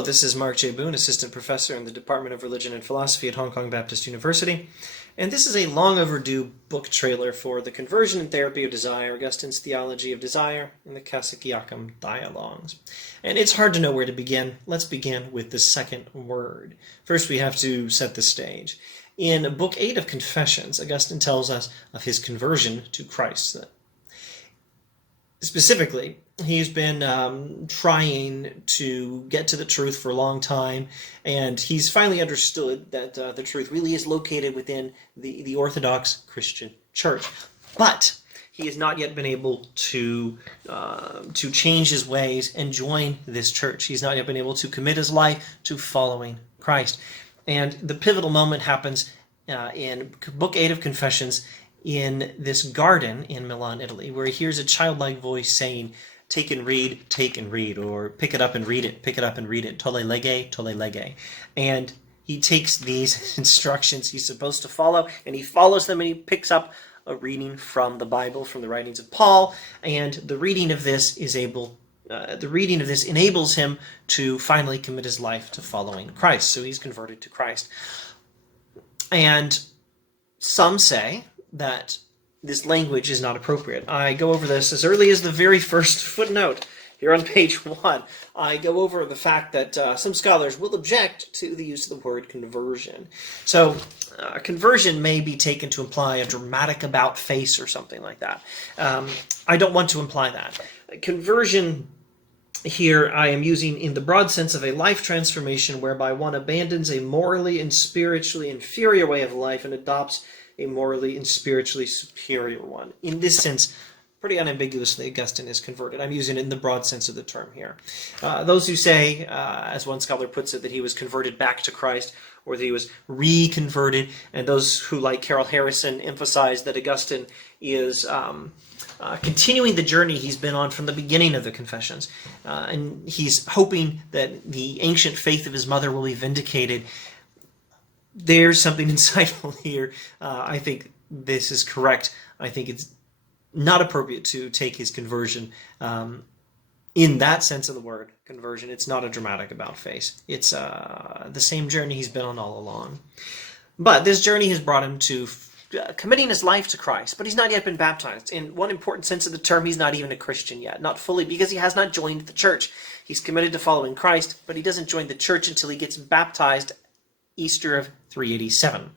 Hello, this is Mark J. Boone, Assistant Professor in the Department of Religion and Philosophy at Hong Kong Baptist University, and this is a long overdue book trailer for The Conversion and Therapy of Desire, Augustine's Theology of Desire, and the Cassiciacum Dialogues. And it's hard to know where to begin. Let's begin with the second word. First, we have to set the stage. In Book 8 of Confessions, Augustine tells us of his conversion to Christ. Specifically, he's been trying to get to the truth for a long time, and he's finally understood that the truth really is located within the Orthodox Christian Church. But he has not yet been able to change his ways and join this church. He's not yet been able to commit his life to following Christ. And the pivotal moment happens in Book 8 of Confessions, in this garden in Milan, Italy, where he hears a childlike voice saying, take and read, or pick it up and read it, tolle lege. And he takes these instructions he's supposed to follow, and he follows them, and he picks up a reading from the Bible, from the writings of Paul, and the reading of this enables him to finally commit his life to following Christ. So he's converted to Christ. And some say that this language is not appropriate. I go over this as early as the very first footnote here on page 1. I go over the fact that some scholars will object to the use of the word conversion. So conversion may be taken to imply a dramatic about face or something like that. I don't want to imply that. Conversion here I am using in the broad sense of a life transformation whereby one abandons a morally and spiritually inferior way of life and adopts a morally and spiritually superior one. In this sense, pretty unambiguously, Augustine is converted. I'm using it in the broad sense of the term here. Those who say, as one scholar puts it, that he was converted back to Christ, or that he was reconverted, and those who, like Carol Harrison, emphasize that Augustine is continuing the journey he's been on from the beginning of the Confessions, and he's hoping that the ancient faith of his mother will be vindicated. There's something insightful here. I think this is correct. I think it's not appropriate to take his conversion in that sense of the word, conversion. It's not a dramatic about face. It's the same journey he's been on all along. But this journey has brought him to committing his life to Christ, but he's not yet been baptized. In one important sense of the term, he's not even a Christian yet, not fully, because he has not joined the church. He's committed to following Christ, but he doesn't join the church until he gets baptized Easter of 387,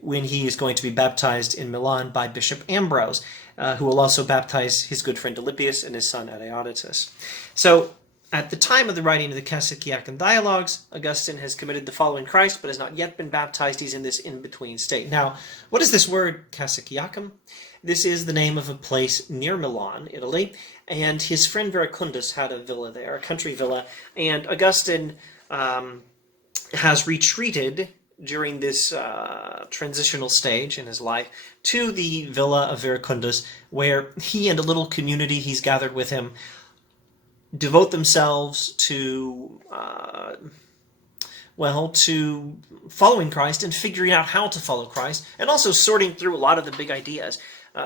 when he is going to be baptized in Milan by Bishop Ambrose, who will also baptize his good friend Alypius and his son Adeodatus. So, at the time of the writing of the Cassiciacum Dialogues, Augustine has committed to following Christ, but has not yet been baptized. He's in this in-between state. Now, what is this word, Cassiciacum? This is the name of a place near Milan, Italy, and his friend Verecundus had a villa there, a country villa, and Augustine has retreated during this transitional stage in his life to the villa of Verecundus, where he and a little community he's gathered with him devote themselves to to following Christ and figuring out how to follow Christ, and also sorting through a lot of the big ideas,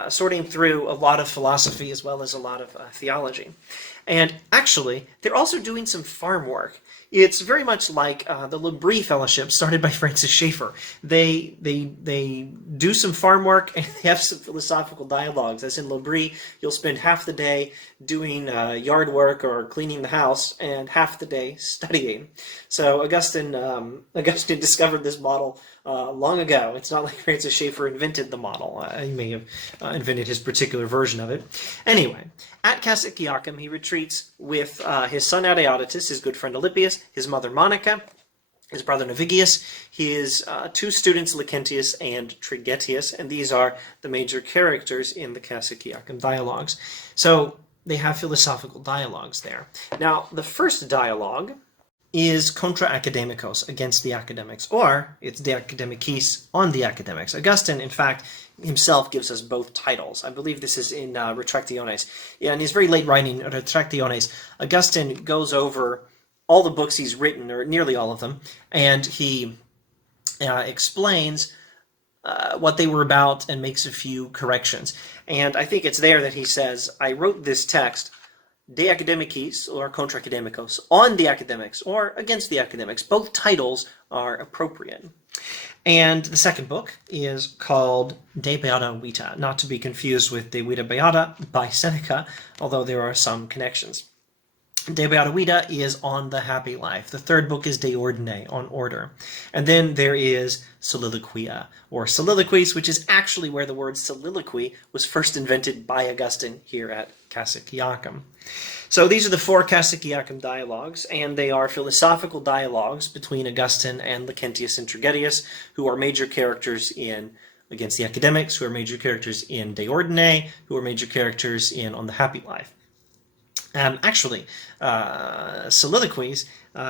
sorting through a lot of philosophy as well as a lot of theology. And actually, they're also doing some farm work. It's very much like the L'Abri Fellowship started by Francis Schaeffer. They do some farm work and they have some philosophical dialogues. As in L'Abri, you'll spend half the day doing yard work or cleaning the house and half the day studying. So Augustine discovered this model long ago. It's not like Francis Schaeffer invented the model. He may have invented his particular version of it. Anyway, at Cassiciacum, he retreats with his son Adeodatus, his good friend Alypius, his mother Monica, his brother Navigius, his two students Lacentius and Trigetius, and these are the major characters in the Cassiciacum Dialogues. So they have philosophical dialogues there. Now, the first dialogue is contra academicos, against the academics, or it's de academicis, on the academics. Augustine, in fact, himself gives us both titles. I believe this is in Retractiones. In his very late writing, Retractiones, Augustine goes over all the books he's written, or nearly all of them, and he explains what they were about and makes a few corrections. And I think it's there that he says, I wrote this text De Academicis or Contra Academicos, on the academics or against the academics. Both titles are appropriate. And the second book is called De Beata Vita, not to be confused with De Vita Beata by Seneca, although there are some connections. De Beata Vita is on the happy life. The third book is De Ordine, on order. And then there is Soliloquia, or Soliloquies, which is actually where the word soliloquy was first invented by Augustine here at Cassiciacum. So these are the four Cassiciacum dialogues, and they are philosophical dialogues between Augustine and Lactantius and Tragedius, who are major characters in Against the Academics, who are major characters in De Ordine, who are major characters in On the Happy Life. Soliloquies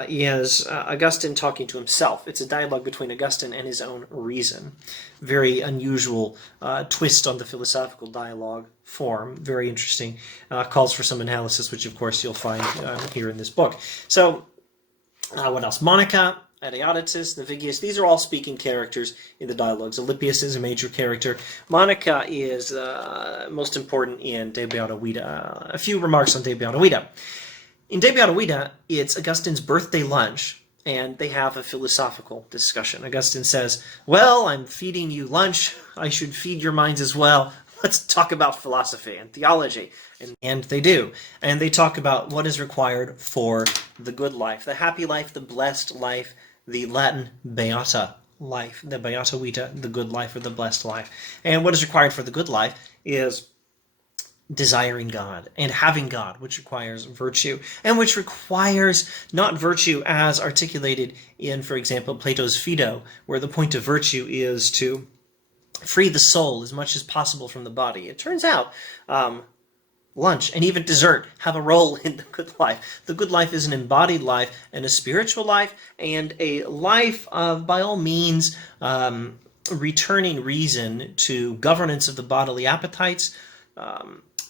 is Augustine talking to himself. It's a dialogue between Augustine and his own reason. Very unusual twist on the philosophical dialogue form. Very interesting. Calls for some analysis, which of course you'll find here in this book. So, what else? Monica, Adeodatus, Navigius, these are all speaking characters in the dialogues. Alypius is a major character. Monica is most important in De Beata Vita. A few remarks on De Beata Vita. In De Beata Vita, it's Augustine's birthday lunch, and they have a philosophical discussion. Augustine says, well, I'm feeding you lunch. I should feed your minds as well. Let's talk about philosophy and theology. And they do. And they talk about what is required for the good life, the happy life, the blessed life, the Latin beata life, the beata vita, the good life or the blessed life. And what is required for the good life is desiring God and having God, which requires virtue, and which requires not virtue as articulated in, for example, Plato's Phaedo, where the point of virtue is to free the soul as much as possible from the body. It turns out lunch and even dessert have a role in the good life. The good life is an embodied life and a spiritual life and a life of, by all means, returning reason to governance of the bodily appetites,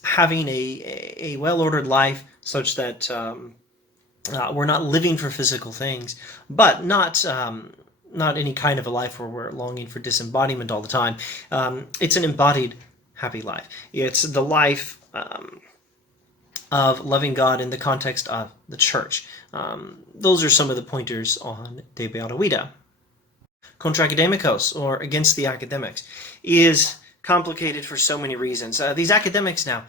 having a well-ordered life such that we're not living for physical things, but not any kind of a life where we're longing for disembodiment all the time. It's an embodied happy life. It's the life of loving God in the context of the church. Those are some of the pointers on De Beata Vita. Contra Academicos, or Against the Academics, is complicated for so many reasons. These academics now,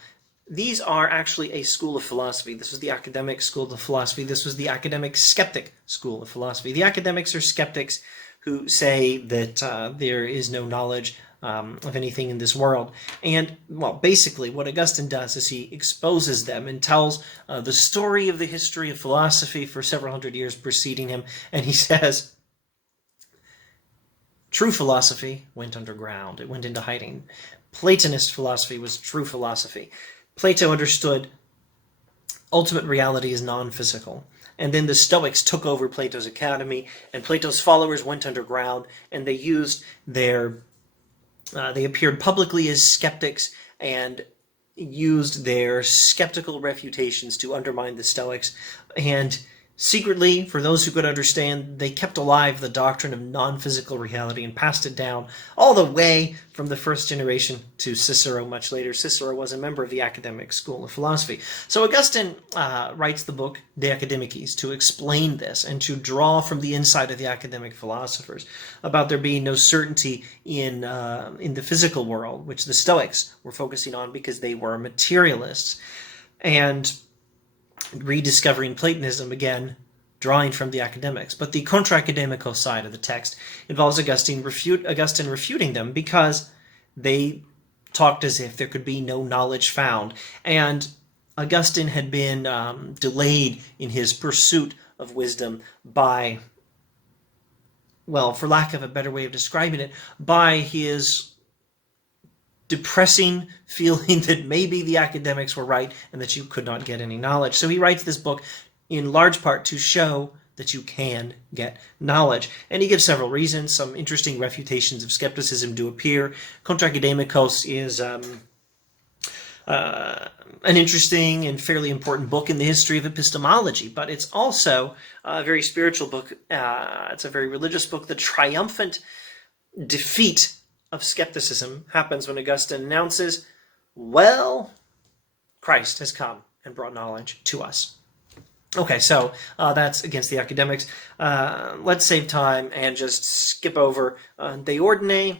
these are actually a school of philosophy. This was the academic school of philosophy. This was the academic skeptic school of philosophy. The academics are skeptics who say that there is no knowledge of anything in this world. And, well, basically what Augustine does is he exposes them and tells the story of the history of philosophy for several hundred years preceding him. And he says, true philosophy went underground. It went into hiding. Platonist philosophy was true philosophy. Plato understood ultimate reality is non-physical. And then the Stoics took over Plato's academy, and Plato's followers went underground, and they used their they appeared publicly as skeptics and used their skeptical refutations to undermine the Stoics. And secretly, for those who could understand, they kept alive the doctrine of non-physical reality and passed it down all the way from the first generation to Cicero much later. Cicero was a member of the academic school of philosophy. So Augustine writes the book De Academicis to explain this and to draw from the insight of the academic philosophers about there being no certainty in the physical world, which the Stoics were focusing on because they were materialists. And rediscovering Platonism, again, drawing from the academics. But the Contra Academico side of the text involves Augustine refuting them because they talked as if there could be no knowledge found. And Augustine had been delayed in his pursuit of wisdom by, well, for lack of a better way of describing it, by his depressing feeling that maybe the academics were right and that you could not get any knowledge. So he writes this book in large part to show that you can get knowledge. And he gives several reasons. Some interesting refutations of skepticism do appear. Contra Academicos is an interesting and fairly important book in the history of epistemology, but it's also a very spiritual book. It's a very religious book. The triumphant defeat of skepticism happens when Augustine announces, well, Christ has come. and brought knowledge to us. Okay, so that's against the academics. Let's save time and just skip over De Ordine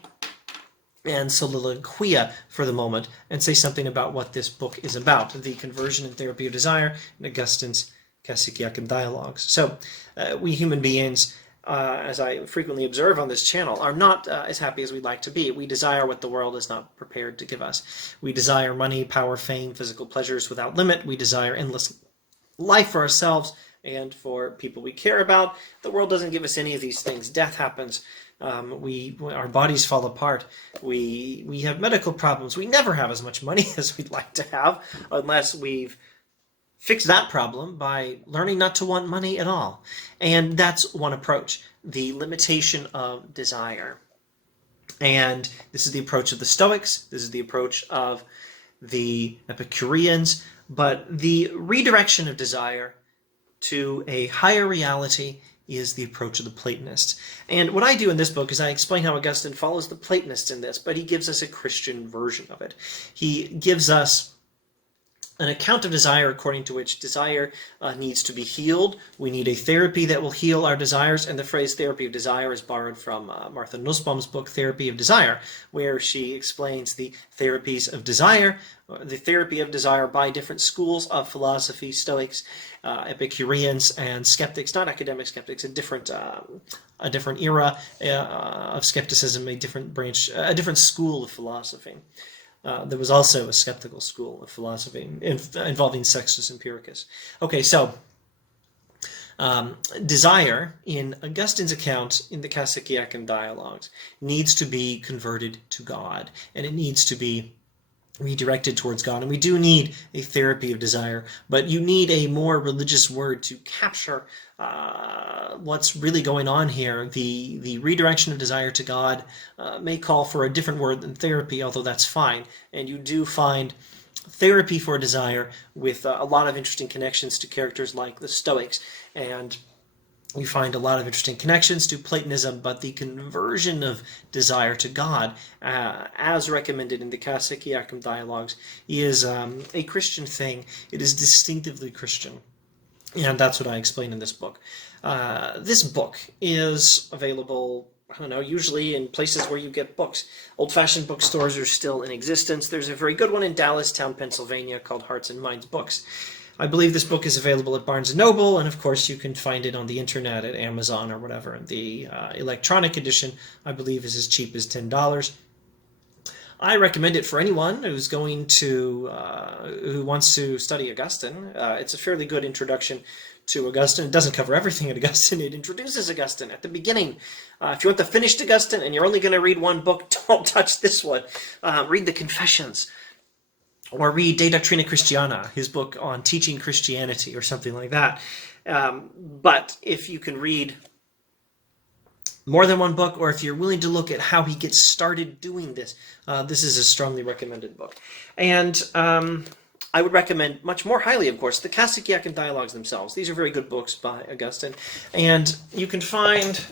and Soliloquia for the moment and say something about what this book is about, the conversion and therapy of desire in Augustine's Cassiciacum dialogues. So we human beings, as I frequently observe on this channel, are not as happy as we'd like to be. We desire what the world is not prepared to give us. We desire money, power, fame, physical pleasures without limit. We desire endless life for ourselves and for people we care about. The world doesn't give us any of these things. Death happens. Our bodies fall apart. We have medical problems. We never have as much money as we'd like to have unless we've fixed that problem by learning not to want money at all. And that's one approach, the limitation of desire. And this is the approach of the Stoics. This is the approach of the Epicureans. But the redirection of desire to a higher reality is the approach of the Platonists. And what I do in this book is I explain how Augustine follows the Platonists in this, but he gives us a Christian version of it. He gives us an account of desire according to which desire needs to be healed. We need a therapy that will heal our desires, and the phrase therapy of desire is borrowed from Martha Nussbaum's book, Therapy of Desire, where she explains the therapies of desire, the therapy of desire by different schools of philosophy, Stoics, Epicureans, and skeptics, not academic skeptics, a different era of skepticism, a different branch, a different school of philosophy. There was also a skeptical school of philosophy involving Sextus Empiricus. Okay, so desire, in Augustine's account in the Cassiciacum dialogues, needs to be converted to God, and it needs to be redirected towards God. And we do need a therapy of desire, but you need a more religious word to capture what's really going on here. The redirection of desire to God may call for a different word than therapy, although that's fine. And you do find therapy for desire with a lot of interesting connections to characters like the Stoics, and we find a lot of interesting connections to Platonism, but the conversion of desire to God, as recommended in the Cassiciacum dialogues, is a Christian thing. It is distinctively Christian, and that's what I explain in this book. This book is available, I don't know, usually in places where you get books. Old-fashioned bookstores are still in existence. There's a very good one in Dallastown, Pennsylvania, called Hearts and Minds Books. I believe this book is available at Barnes & Noble, and of course you can find it on the internet at Amazon or whatever. The electronic edition, I believe, is as cheap as $10. I recommend it for anyone who's going to, who wants to study Augustine. It's a fairly good introduction to Augustine. It doesn't cover everything at Augustine. It introduces Augustine at the beginning. If you want the finished Augustine and you're only going to read one book, don't touch this one. Read the Confessions. Or read De Doctrina Christiana, his book on teaching Christianity or something like that. But if you can read more than one book, or if you're willing to look at how he gets started doing this, this is a strongly recommended book. And I would recommend much more highly, of course, the Cassiciacum dialogues themselves. These are very good books by Augustine. And you can find,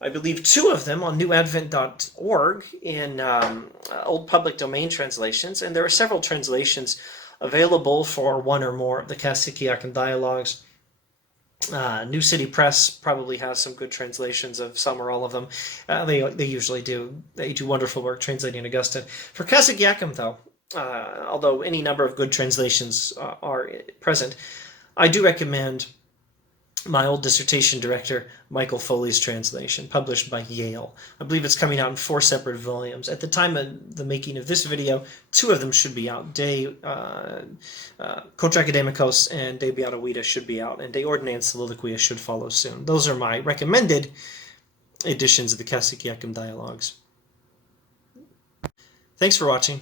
I believe, 2 of them on newadvent.org in old public domain translations, and there are several translations available for one or more of the Cassiciacum dialogues. New City Press probably has some good translations of some or all of them. They usually do. They do wonderful work translating Augustine. For Cassiciacum, though, although any number of good translations are present, I do recommend my old dissertation director, Michael Foley's translation, published by Yale. I believe it's coming out in 4 separate volumes. At the time of the making of this video, 2 of them should be out. Contra Academicos and De Beata Vita should be out, and De Ordine and Soliloquia should follow soon. Those are my recommended editions of the Cassiciacum dialogues. Thanks for watching.